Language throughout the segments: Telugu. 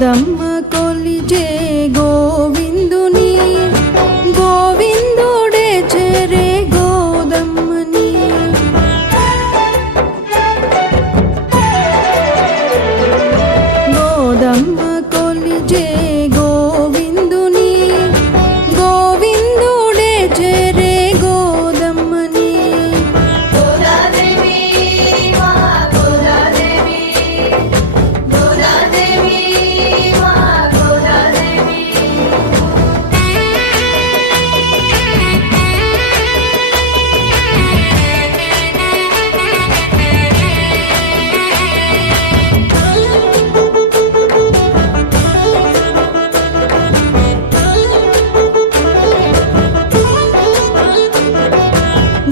గోదమ్మ కొలిచే గోవిందుని గోవిందుడే చేరే గోదమ్మని గోదమ్మ కొలిచే గోవిందుని గోవిందుడే చేరే గోదమ్మని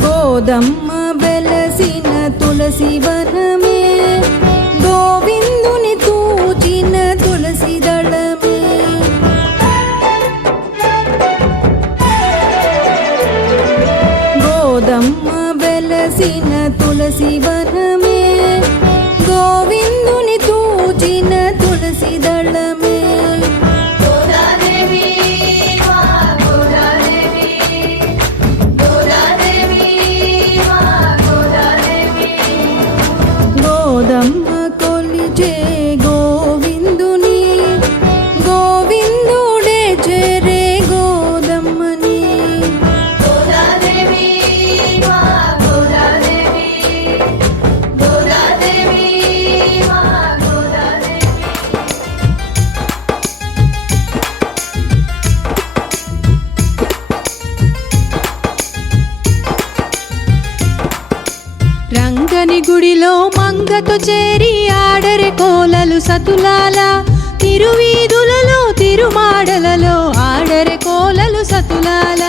గోదమ్మ వెలసిన తులసి వనమే గోవిందుని తూచిన తులసి దళమే గోదమ్మ వెలసిన తులసి వనమే గోవిందుని తూచిన తులసి దళమే గోదమ్మ కొలిచే గోవిందుని గోవిందుడే చేరే గోదమ్మని రంగని గుడిలో మంగతో చేరి ఆడరె కోలలు సతులాల తిరువీధులలో తిరుమాడలలో ఆడరె కోలలు సతులాల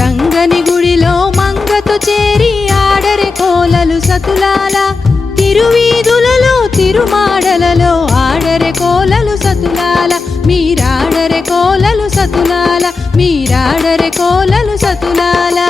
రంగని గుడిలో మంగతో చేరి ఆడరె కోలలు సతులాల తిరువీధులలో తిరుమాడలలో ఆడరె కోలలు సతులాల మీరాడరె కోలలు సతులాల మీరాడరె కోలలు సతులాల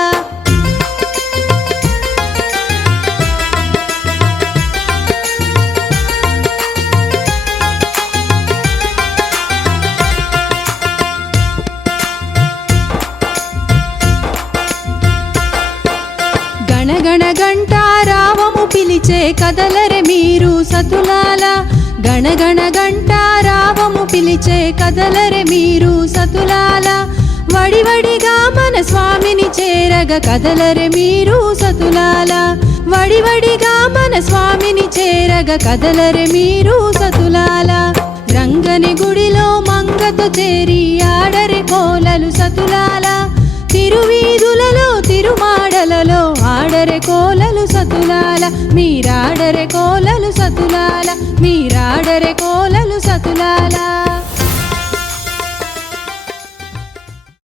గణగణ గంటారావము పిలిచే కదలరె మీరు సతులాల గణగణ గంటారావము పిలిచే కదలరె మీరు సతులాల వడివడిగా మన స్వామిని చేరగ కదలరె మీరు సతులాల వడివడిగా మన స్వామిని చేరగ కదలరె మీరు సతులాల రంగని గుడిలో మంగతో చేరి ఆడరె కోలలు సతులాల తిరువీధులలో తిరుమాడలలో ఆడరె కోలలు సతులాల మీరాడరె కోలలు సతులాల మీరాడరె కోలలు సతులాల